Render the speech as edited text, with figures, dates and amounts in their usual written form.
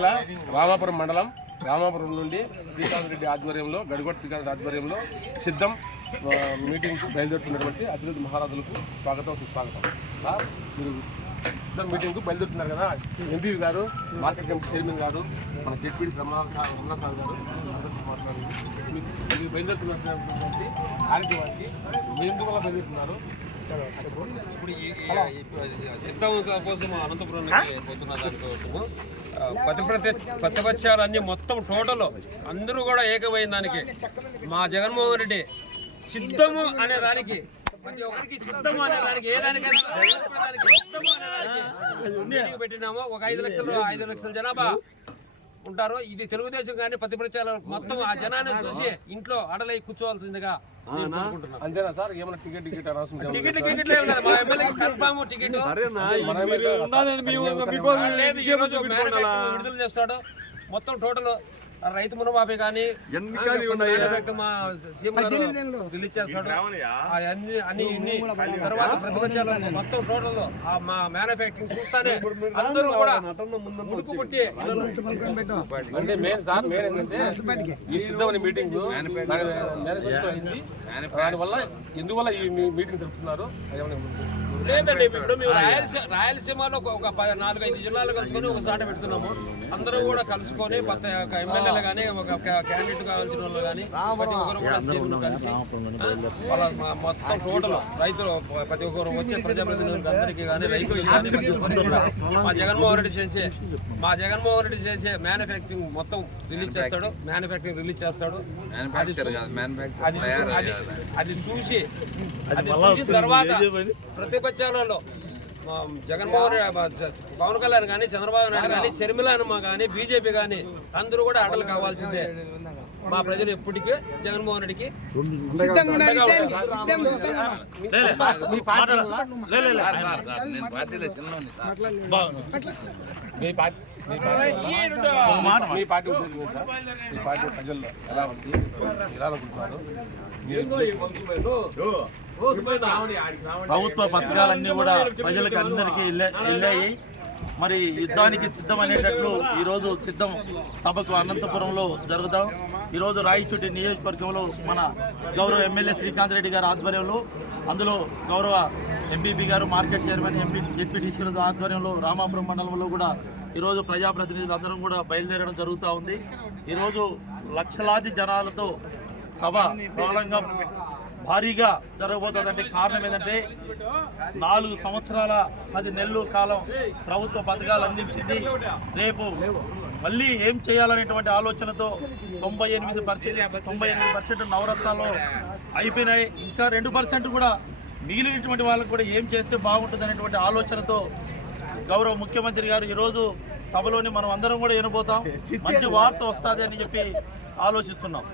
రామాపురం మండలం రామాపురం నుండి శ్రీకాంత్ రెడ్డి ఆధ్వర్యంలో గడిగొట్ట శ్రీకాంత్ ఆధ్వర్యంలో సిద్ధం మీటింగ్కు బయలుదేరుతున్నటువంటి అతిథి మహారాజులకు స్వాగతం సుస్వాగతం. సార్ మీరు సిద్ధం మీటింగ్కు బయలుదేరుతున్నారు కదా, ఎంపీ గారు మార్కెట్ కమిటీ చైర్మన్ గారు మన జెడ్పీడీ రమణ సార్ గారు మీరు బయలుదేరుతున్నటువంటి కార్యక్రమానికి ఎందువల్ల బయలుదేరుతున్నారు? ఇప్పుడు సిద్ధం కోసం అనంతపురం పోతున్న దానికోసము ప్రతిపక్షాలన్నీ మొత్తం టోటల్ అందరూ కూడా ఏకమైన దానికి మా జగన్మోహన్ రెడ్డి సిద్ధము అనే దానికి ప్రతి ఒక్కరికి సిద్ధము అనే దానికి ఏ దానికైనా సిద్ధము అనే దానికి పెట్టినాము. ఒక 5 లక్షల జనాభా ఉంటారు. ఇది తెలుగుదేశం కానీ ప్రతిపక్షాలు మొత్తం ఆ జనాన్ని చూసి ఇంట్లో అడలై కూర్చోవాల్సిందిగా అంతేనా సార్? ఏమైనా టికెట్ టికెట్ మా ఎమ్మెల్యేకి కన్ఫామ్ టికెట్ లేదు. ఈ రోజు విడుదల చేస్తాడు మొత్తం టోటల్ రైతు మునమాఫీ కానీ మా సీఎం గారు రిలీజ్ చేస్తాడు. అన్ని తర్వాత ప్రతిపక్షాలు మొత్తం టోటల్ మా మ్యానుఫ్యాక్చరింగ్ చూస్తానే అందరూ కూడా ముడుకు పుట్టి అంటే మెయిన్ సార్ ఏంటంటే ఈ సిద్ధమని మీటింగ్ దానివల్ల ఎందువల్ల ఈ మీటింగ్ జరుపుతున్నారు? లేదండి, ఇప్పుడు మేము రాయలసీమలో ఒక 4-5 జిల్లాలు కలుసుకొని ఒక చాట పెడుతున్నాము. అందరూ కూడా కలుసుకొని ఒక ఎమ్మెల్యేలు కానీ ఒక క్యాండిడేట్ కావాల్సిన వాళ్ళు కానీ ప్రతి ఒక్కరు కూడా సీఎంను కలిసి వాళ్ళ మొత్తం టోటల్ రైతులు ప్రతి ఒక్కరు వచ్చే ప్రజాప్రతినిధులకు అందరికీ కానీ రైతులు కానీ మా జగన్మోహన్ రెడ్డి చేసే మ్యానుఫ్యాక్చరింగ్ మొత్తం రిలీజ్ చేస్తాడు. అది చూసి తర్వాత ప్రతిపక్షాలలో పవన్ కళ్యాణ్ కానీ చంద్రబాబు నాయుడు కానీ షర్మిలమ్మ కానీ బీజేపీ కానీ అందరూ కూడా అడలు కావాల్సిందే. మా ప్రజలు ఎప్పటికీ జగన్మోహన్ రెడ్డికి మీ పార్టీ ప్రజల్లో ఎలా ఉంది, ఎలా అనుకుంటున్నారు? ప్రభుత్వ పథకాలన్నీ కూడా ప్రజలకు అందరికీ వెళ్ళాయి. మరి యుద్ధానికి సిద్ధం అనేటట్లు ఈరోజు సిద్ధం సభకు అనంతపురంలో జరుగుతాం. ఈరోజు రాయచోటి నియోజకవర్గంలో మన గౌరవ ఎమ్మెల్యే శ్రీకాంత్ రెడ్డి గారి ఆధ్వర్యంలో, అందులో గౌరవ ఎంపీపీ గారు మార్కెట్ చైర్మన్ జెడ్పీటీసీ ఆధ్వర్యంలో రామాపురం మండలంలో కూడా ఈరోజు ప్రజాప్రతినిధులు అందరం కూడా బయలుదేరడం జరుగుతూ ఉంది. ఈరోజు లక్షలాది జనాలతో సభ బలంగా భారీగా జరగబోతుందంటే కారణం ఏంటంటే 4 సంవత్సరాల 10 నెలల కాలం ప్రభుత్వ పథకాలు అందించింది. రేపు మళ్ళీ ఏం చేయాలనేటువంటి ఆలోచనతో 98% నవరత్నాల్లో అయిపోయినాయి. ఇంకా 2% కూడా మిగిలినటువంటి వాళ్ళకు కూడా ఏం చేస్తే బాగుంటుంది అనేటువంటి ఆలోచనతో గౌరవ ముఖ్యమంత్రి గారు ఈరోజు సభలోని మనం అందరం కూడా వినబోతాం. మంచి వార్త వస్తుంది అని చెప్పి ఆలోచిస్తున్నాం.